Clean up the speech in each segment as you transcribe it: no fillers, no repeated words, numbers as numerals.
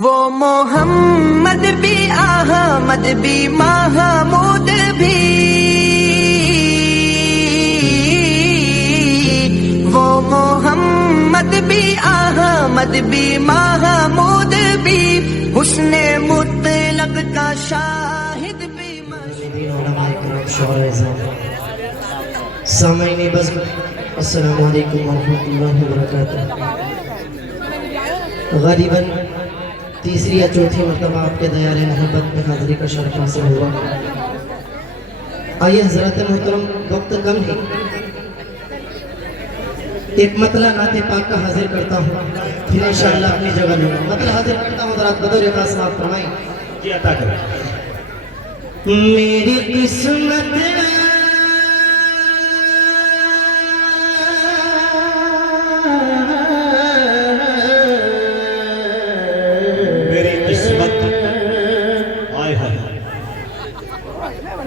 वो मोहम्मद भी अहमद भी महमूद भी, वो मोहम्मद भी अहमद भी महमूद भी, हुस्ने मुतलक का शाहिद भी। सामईन बज़्म अस्सलामु अलैकुम वरहमतुल्लाहि वबरकातुह। ग़ालिबन तीसरी या चौथी मरतबा आपके दयारे मोहब्बत में हाज़िरी का शर्फ हासिल हुआ। आइए हज़रात मोहतरम, वक्त कम है, एक मतला नाते पाक का हाजिर करता हूँ, फिर इंशाअल्लाह अपनी जगह लूँगा। मतलब हाजिर करता हूँ, ज़रा बदर का समाप्त फरमाएं जी, अता करें। मेरी किस्मत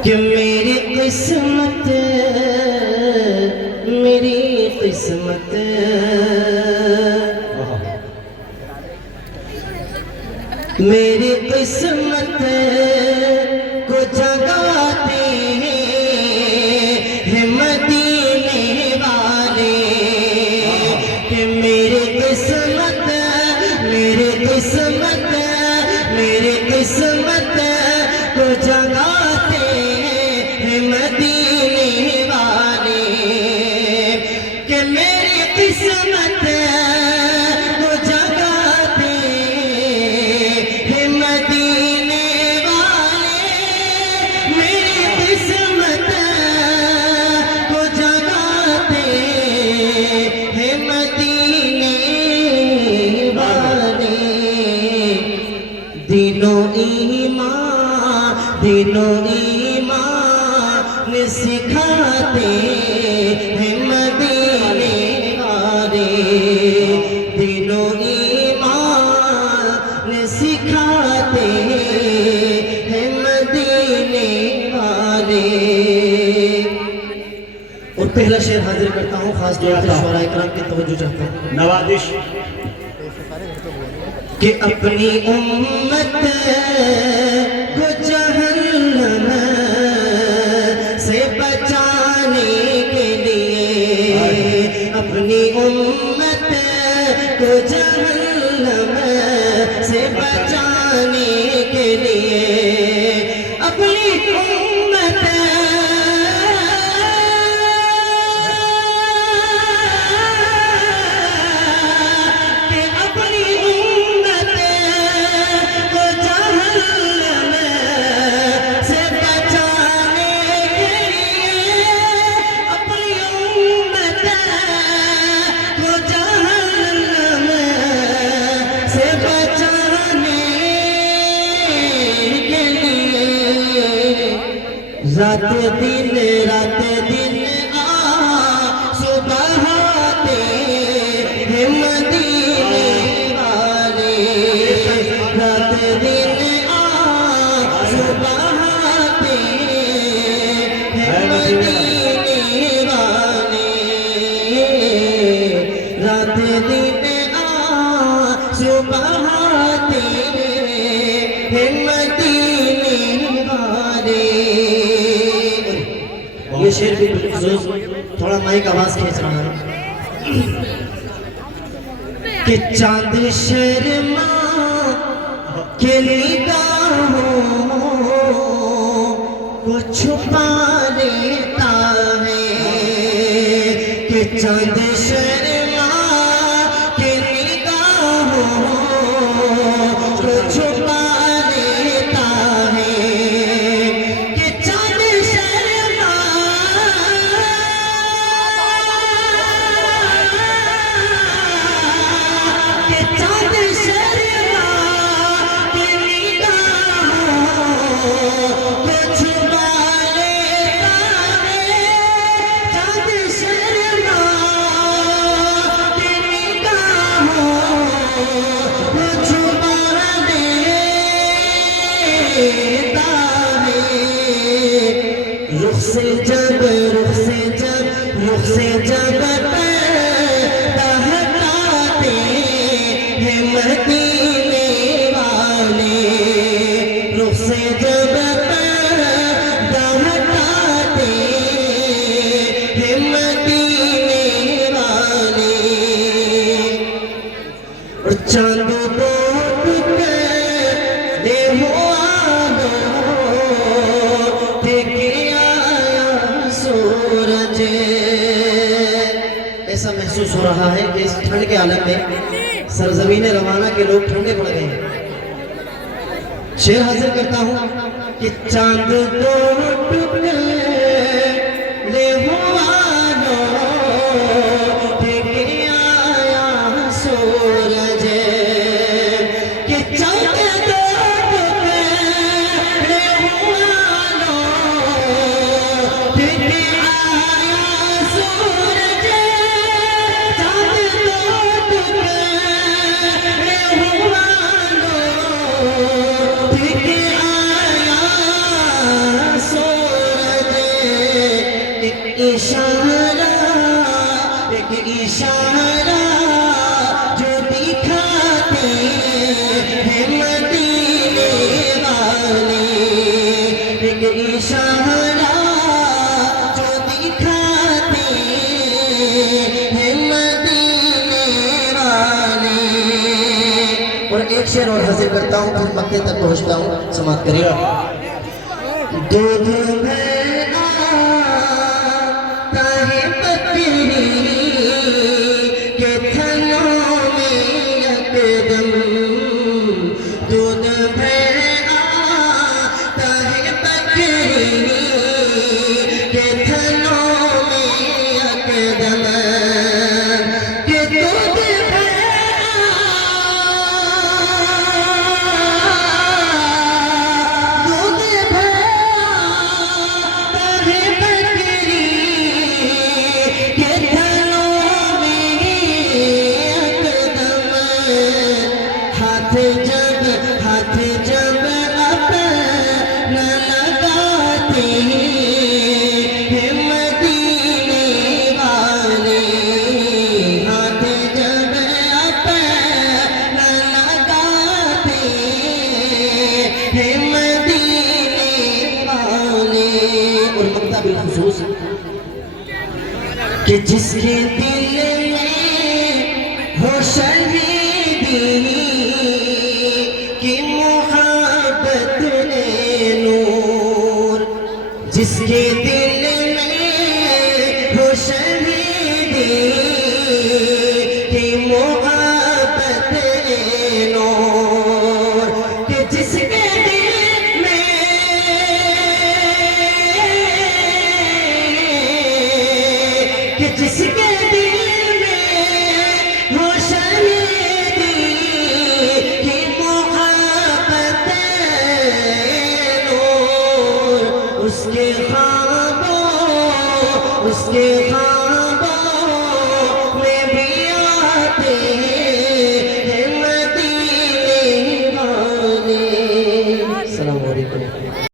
कि मेरी किस्मत, मेरी किस्मत, मेरी किस्मत को जगाते हैं मदीने वाले। कि मेरी किस्मत, मेरी किस्मत, मेरी किस्मत को जगाते हैं मदीने वाले। कि मेरी किस्मत को जगाते हैं मदीने वाले। मेरी किस्मत को जगाते हैं मदीने वाले। दिलो ईमान, दिलो ईमान सिखाते हैं मदीने वाले। दिलो ईमान सिखाते हैं मदीने वाले। और पहला शेर हाजिर करता हूँ, खास तौर पर शुरा इकराम की तवज्जो चाहता हूँ। नवाजिश कि अपनी उम्मत को जहन्नम से बचाने के लिए, अपनी उम्मत को जहन्नम से बचाने के लिए, अपनी उम्मत रात दिन, रात दिन आंसू बहाते हैं मदीने वाले। रात दिन आंसू बहाते हैं मदीने वाले। रात दिन आंसू बहाते हैं मदीने वाले। ये शेर भी थोड़ा माइक आवाज खींच रहा है कि चांद शर्मा के निगाहों को छुपा लेता है। कि चांद शर्मा के निगाहों को छुपा लेता है। कि चांद शर्मा के चांद शर्मा के निगाहों महसूस हो रहा है कि इस ठंड के आलम में सरजमीन रवाना के लोग ठंडे पड़ गए हैं। शेर हाजिर करता हूँ कि चांद को टुकड़े ले हुआनो देखे आया सूरज कि चांद को टुकड़े ले हुआनो देखे इशारा एक इशारा जो दिखाते हैं मदीने वाले, एक इशारा जो दिखाते हैं मदीने वाले। और एक शेर और हाजिर करता हूँ, फिर मक्के तक पहुँचता हूँ, समाप्त करिएगा। दूध में हाथ जब अपना लगाते हैं मदीने वाले, हाथ जब अपना लगाते हैं मदीने वाले। और मक्ता बिलखुसूस कि जिसके दिल में हो शहीदी की मोहब्बत नूर, जिसके दिल में हो शहीदी की मोहब्बत नूर, कि जिसके दिल में, कि जिसके दिल में हो शहीदी की मोहब्बत नूर, उसके ख्वाबों, उसके ख्वाबों